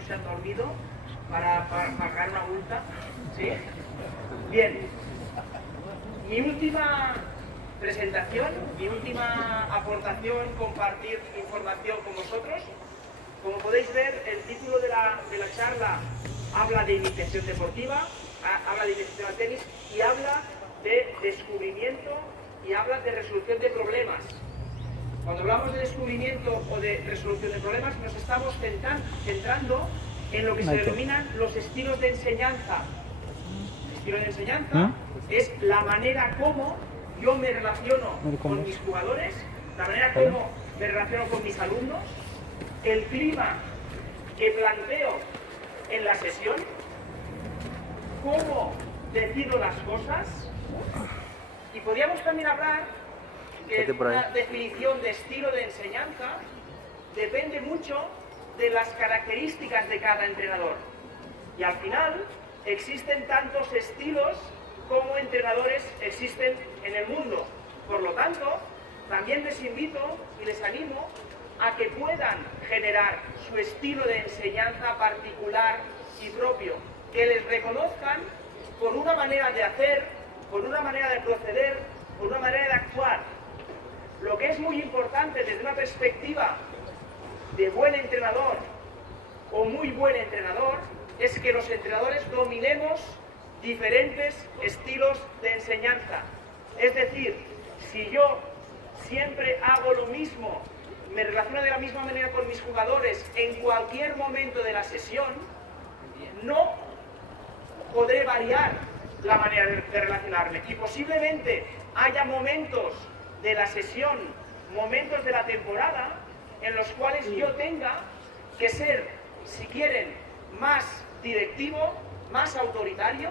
Se han dormido para pagar una multa. ¿Sí? Bien. Mi última presentación, mi última aportación, compartir información con vosotros. Como podéis ver, el título de la charla habla de iniciación deportiva, habla de iniciación al tenis y habla de descubrimiento y habla de resolución de problemas. Cuando hablamos de descubrimiento o de resolución de problemas, nos estamos centrando en lo que se denominan los estilos de enseñanza. El estilo de enseñanza es la manera como yo me relaciono con mis jugadores, la manera como me relaciono con mis alumnos, el clima que planteo en la sesión, cómo decido las cosas, y podríamos también hablar que una definición de estilo de enseñanza depende mucho de las características de cada entrenador. Y al final existen tantos estilos como entrenadores existen en el mundo. Por lo tanto, también les invito y les animo a que puedan generar su estilo de enseñanza particular y propio, que les reconozcan por una manera de hacer, por una manera de proceder, por una manera de actuar. Lo que es muy importante desde una perspectiva de buen entrenador o muy buen entrenador es que los entrenadores dominemos diferentes estilos de enseñanza. Es decir, si yo siempre hago lo mismo, me relaciono de la misma manera con mis jugadores en cualquier momento de la sesión, no podré variar la manera de relacionarme. Y posiblemente haya momentos de la sesión, momentos de la temporada, en los cuales yo tenga que ser, si quieren, más directivo, más autoritario,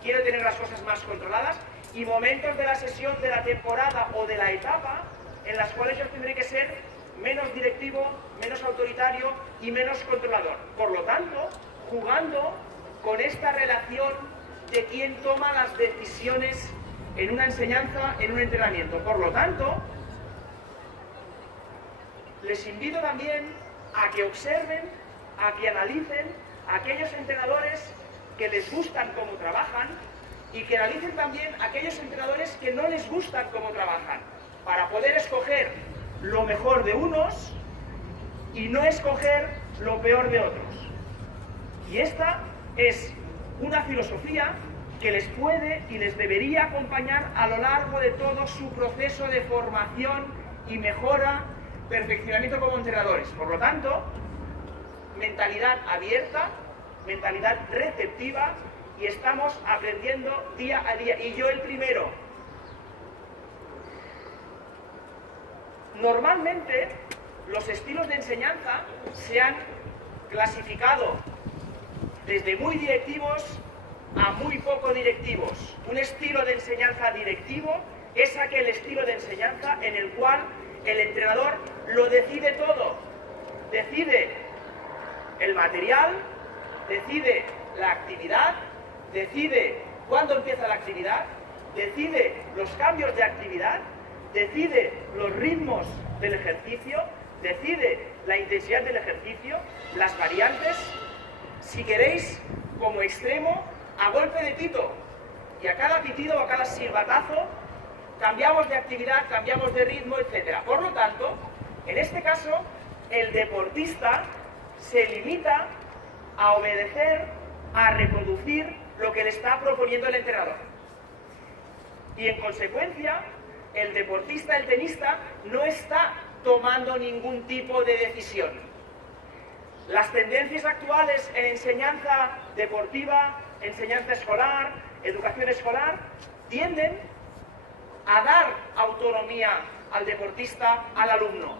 quiero tener las cosas más controladas, y momentos de la sesión, de la temporada o de la etapa, en las cuales yo tendré que ser menos directivo, menos autoritario y menos controlador. Por lo tanto, jugando con esta relación de quién toma las decisiones en una enseñanza, en un entrenamiento. Por lo tanto, les invito también a que observen, a que analicen a aquellos entrenadores que les gustan cómo trabajan y que analicen también a aquellos entrenadores que no les gustan cómo trabajan, para poder escoger lo mejor de unos y no escoger lo peor de otros. Y esta es una filosofía que les puede y les debería acompañar a lo largo de todo su proceso de formación y mejora, perfeccionamiento como entrenadores. Por lo tanto, mentalidad abierta, mentalidad receptiva, y estamos aprendiendo día a día, y yo el primero. Normalmente, los estilos de enseñanza se han clasificado desde muy directivos a muy poco directivos. Un estilo de enseñanza directivo es aquel estilo de enseñanza en el cual el entrenador lo decide todo. Decide el material, decide la actividad, decide cuándo empieza la actividad, decide los cambios de actividad, decide los ritmos del ejercicio, decide la intensidad del ejercicio, las variantes, si queréis, como extremo, a golpe de pito. Y a cada pitido o a cada silbatazo cambiamos de actividad, cambiamos de ritmo, etc. Por lo tanto, en este caso, el deportista se limita a obedecer, a reproducir lo que le está proponiendo el entrenador. Y en consecuencia, el deportista, el tenista, no está tomando ningún tipo de decisión. Las tendencias actuales en enseñanza deportiva, enseñanza escolar, educación escolar, tienden a dar autonomía al deportista, al alumno.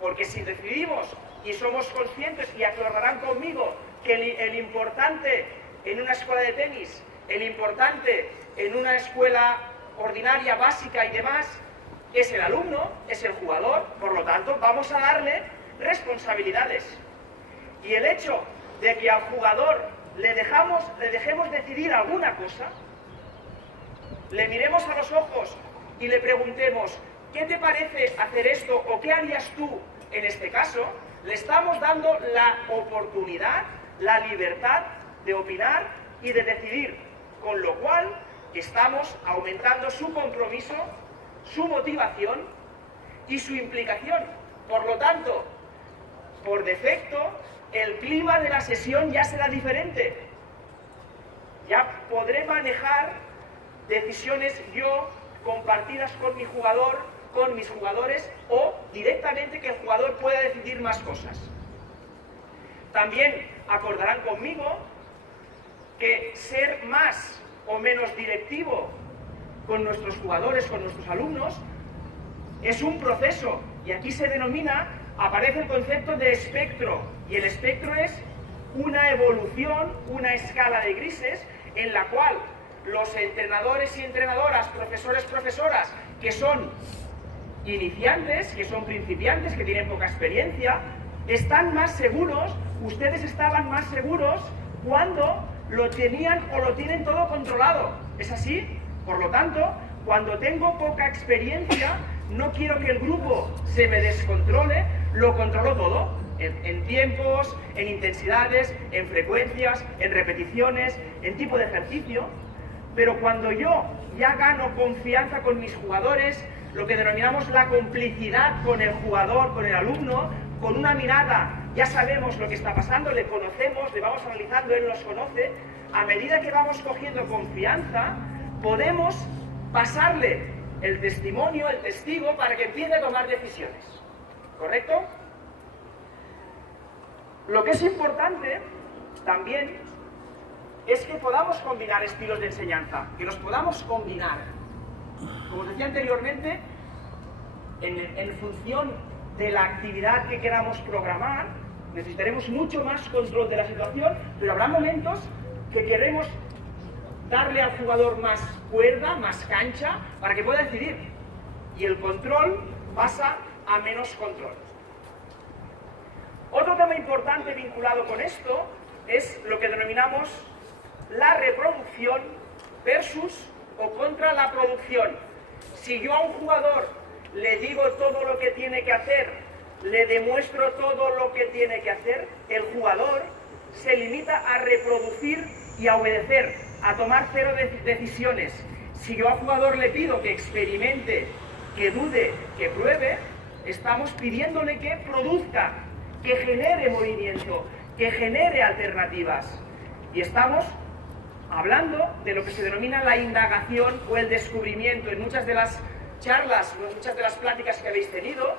Porque si decidimos y somos conscientes, y acordarán conmigo, que el importante en una escuela de tenis, el importante en una escuela ordinaria, básica y demás, es el alumno, es el jugador. Por lo tanto, vamos a darle responsabilidades. Y el hecho de que al jugador le dejemos decidir alguna cosa, le miremos a los ojos y le preguntemos, ¿qué te parece hacer esto o qué harías tú en este caso? Le estamos dando la oportunidad, la libertad de opinar y de decidir, con lo cual estamos aumentando su compromiso, su motivación y su implicación. Por lo tanto, por defecto, el clima de la sesión ya será diferente. Ya podré manejar decisiones yo compartidas con mi jugador, con mis jugadores, o directamente que el jugador pueda decidir más cosas. También acordarán conmigo que ser más o menos directivo con nuestros jugadores, con nuestros alumnos, es un proceso, y aquí se denomina, aparece el concepto de espectro, y el espectro es una evolución, una escala de grises, en la cual los entrenadores y entrenadoras, profesores, profesoras, que son iniciantes, que son principiantes, que tienen poca experiencia, están más seguros, ustedes estaban más seguros cuando lo tenían o lo tienen todo controlado. ¿Es así? Por lo tanto, cuando tengo poca experiencia, no quiero que el grupo se me descontrole, lo controlo todo, en tiempos, en intensidades, en frecuencias, en repeticiones, en tipo de ejercicio. Pero cuando yo ya gano confianza con mis jugadores, lo que denominamos la complicidad con el jugador, con el alumno, con una mirada, ya sabemos lo que está pasando, le conocemos, le vamos analizando, él nos conoce, a medida que vamos cogiendo confianza, podemos pasarle el testimonio, el testigo, para que empiece a tomar decisiones. ¿Correcto? Lo que es importante también es que podamos combinar estilos de enseñanza, que los podamos combinar. Como os decía anteriormente, en función de la actividad que queramos programar, necesitaremos mucho más control de la situación, pero habrá momentos que queremos darle al jugador más cuerda, más cancha, para que pueda decidir. Y el control pasa a menos control. Otro tema importante vinculado con esto es lo que denominamos la reproducción versus o contra la producción. Si yo a un jugador le digo todo lo que tiene que hacer, le demuestro todo lo que tiene que hacer, el jugador se limita a reproducir y a obedecer, a tomar cero decisiones. Si yo al jugador le pido que experimente, que dude, que pruebe, estamos pidiéndole que produzca, que genere movimiento, que genere alternativas. Y estamos hablando de lo que se denomina la indagación o el descubrimiento. En muchas de las charlas, en muchas de las pláticas que habéis tenido,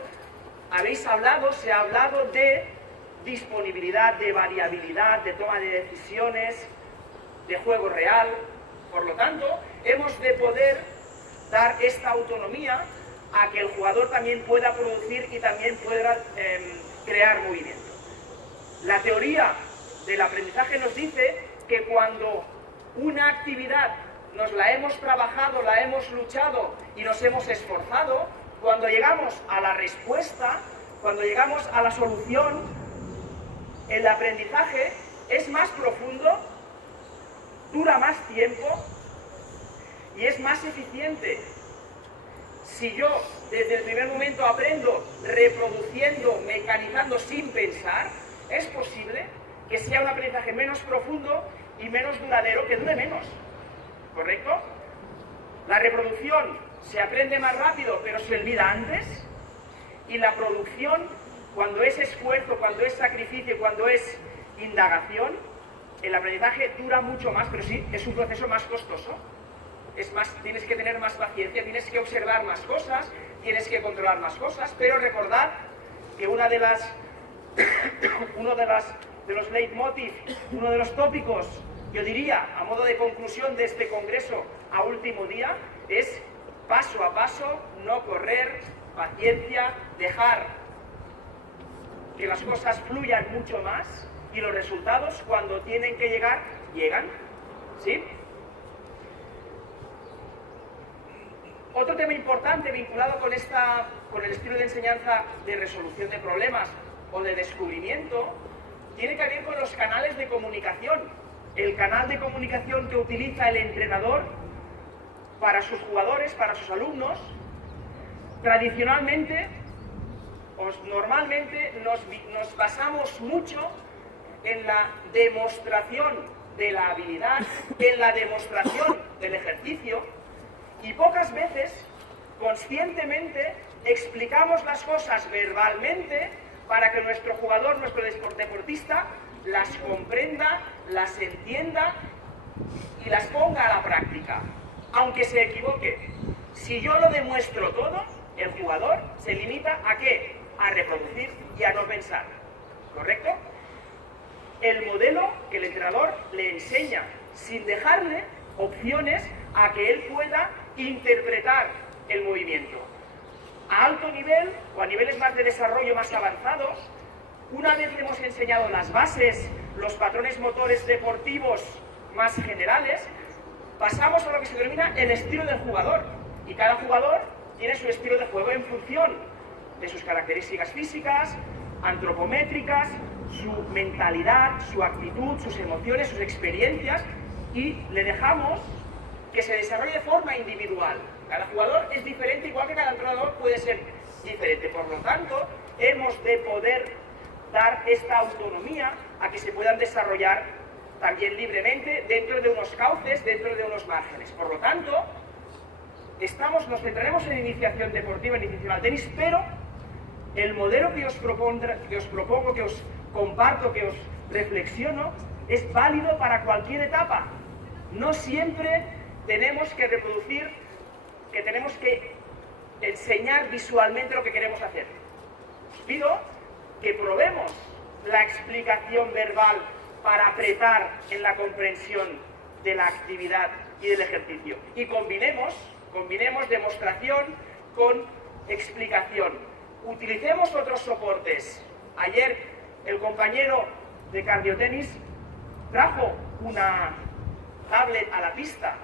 se ha hablado de disponibilidad, de variabilidad, de toma de decisiones, de juego real. Por lo tanto, hemos de poder dar esta autonomía a que el jugador también pueda producir y también pueda crear movimiento. La teoría del aprendizaje nos dice que cuando una actividad nos la hemos trabajado, la hemos luchado y nos hemos esforzado, cuando llegamos a la respuesta, cuando llegamos a la solución, el aprendizaje es más profundo, dura más tiempo y es más eficiente. Si yo desde el primer momento aprendo reproduciendo, mecanizando sin pensar, es posible que sea un aprendizaje menos profundo y menos duradero, que dure menos. ¿Correcto? La reproducción se aprende más rápido, pero se olvida antes. Y la producción, cuando es esfuerzo, cuando es sacrificio, cuando es indagación, el aprendizaje dura mucho más, pero sí, es un proceso más costoso. Es más, tienes que tener más paciencia, tienes que observar más cosas, tienes que controlar más cosas, pero recordad que uno de los leitmotiv, uno de los tópicos, yo diría, a modo de conclusión de este congreso a último día, es paso a paso, no correr, paciencia, dejar que las cosas fluyan mucho más y los resultados, cuando tienen que llegar, llegan. ¿Sí? Otro tema importante vinculado con el estilo de enseñanza de resolución de problemas o de descubrimiento, tiene que ver con los canales de comunicación. El canal de comunicación que utiliza el entrenador para sus jugadores, para sus alumnos, tradicionalmente normalmente nos basamos mucho en la demostración de la habilidad, en la demostración del ejercicio, y pocas veces, conscientemente, explicamos las cosas verbalmente para que nuestro jugador, nuestro deportista, las comprenda, las entienda y las ponga a la práctica, aunque se equivoque. Si yo lo demuestro todo, el jugador se limita ¿a qué? A reproducir y a no pensar, ¿correcto? El modelo que el entrenador le enseña, sin dejarle opciones a que él pueda interpretar el movimiento. A alto nivel o a niveles más de desarrollo más avanzados, una vez hemos enseñado las bases, los patrones motores deportivos más generales, pasamos a lo que se denomina el estilo del jugador. Y cada jugador tiene su estilo de juego en función de sus características físicas, antropométricas, su mentalidad, su actitud, sus emociones, sus experiencias, y le dejamos que se desarrolle de forma individual. Cada jugador es diferente, igual que cada entrenador puede ser diferente. Por lo tanto, hemos de poder dar esta autonomía a que se puedan desarrollar también libremente dentro de unos cauces, dentro de unos márgenes. Por lo tanto, nos centraremos en iniciación deportiva, iniciación al tenis, pero el modelo que os propongo, que os comparto, que os reflexiono, es válido para cualquier etapa. No siempre tenemos que reproducir, que tenemos que enseñar visualmente lo que queremos hacer. Os pido que probemos la explicación verbal para apretar en la comprensión de la actividad y del ejercicio. Y combinemos demostración con explicación. Utilicemos otros soportes. Ayer el compañero de cardiotenis trajo una tablet a la pista.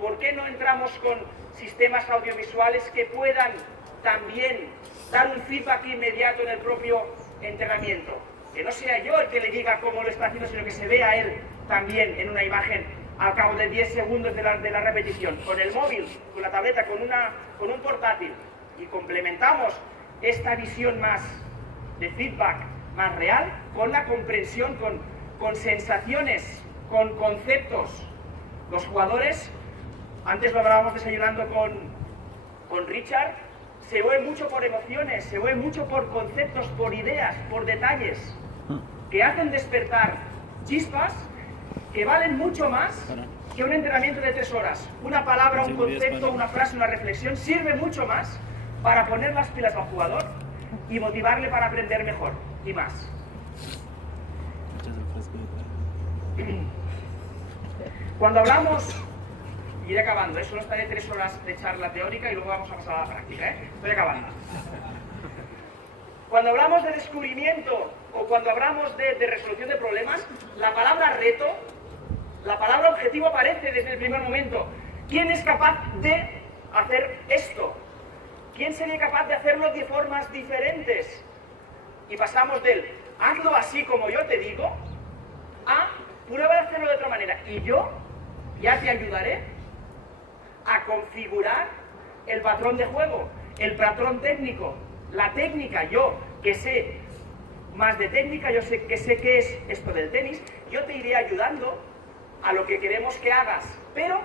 ¿Por qué no entramos con sistemas audiovisuales que puedan también dar un feedback inmediato en el propio entrenamiento? Que no sea yo el que le diga cómo lo está haciendo, sino que se vea él también en una imagen al cabo de 10 segundos de la repetición. Con el móvil, con la tableta, con un portátil, y complementamos esta visión más de feedback, más real, con la comprensión, con sensaciones, con conceptos. Los jugadores, antes lo hablábamos desayunando con Richard, se mueven mucho por emociones, se mueven mucho por conceptos, por ideas, por detalles, que hacen despertar chispas que valen mucho más que un entrenamiento de 3 horas. Una palabra, un concepto, una frase, una reflexión sirve mucho más para poner las pilas al jugador y motivarle para aprender mejor y más. Cuando hablamos, iré acabando, solo estaré 3 horas de charla teórica y luego vamos a pasar a la práctica, estoy acabando. Cuando hablamos de descubrimiento o cuando hablamos de resolución de problemas, la palabra reto, la palabra objetivo aparece desde el primer momento. ¿Quién es capaz de hacer esto? ¿Quién sería capaz de hacerlo de formas diferentes? Y pasamos del hazlo así como yo te digo a prueba de hacerlo de otra manera. Y yo ya te ayudaré a configurar el patrón de juego, el patrón técnico, la técnica. Yo que sé más de técnica, yo sé qué es esto del tenis, yo te iré ayudando a lo que queremos que hagas, pero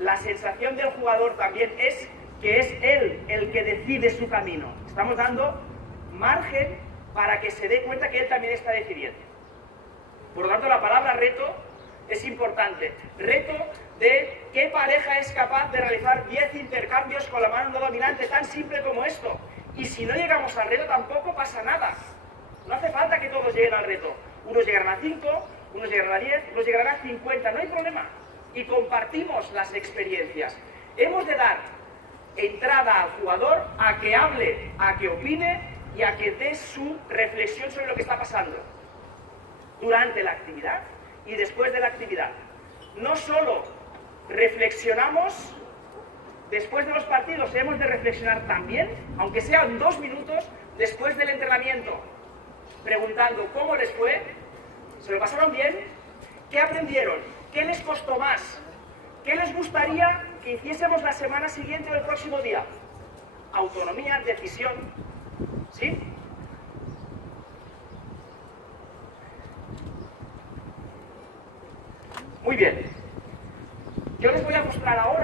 la sensación del jugador también es que es él el que decide su camino. Estamos dando margen para que se dé cuenta que él también está decidiendo. Por lo tanto, la palabra reto es importante. Reto de qué pareja es capaz de realizar 10 intercambios con la mano no dominante, tan simple como esto. Y si no llegamos al reto tampoco pasa nada. No hace falta que todos lleguen al reto. Unos llegarán a 5, unos llegarán a 10, unos llegarán a 50, no hay problema. Y compartimos las experiencias. Hemos de dar entrada al jugador a que hable, a que opine y a que dé su reflexión sobre lo que está pasando durante la actividad y después de la actividad. No solo reflexionamos después de los partidos, hemos de reflexionar también, aunque sean 2 minutos después del entrenamiento, preguntando cómo les fue, se lo pasaron bien, qué aprendieron, qué les costó más, qué les gustaría que hiciésemos la semana siguiente o el próximo día. Autonomía, decisión, ¿sí? Muy bien. Yo les voy a mostrar ahora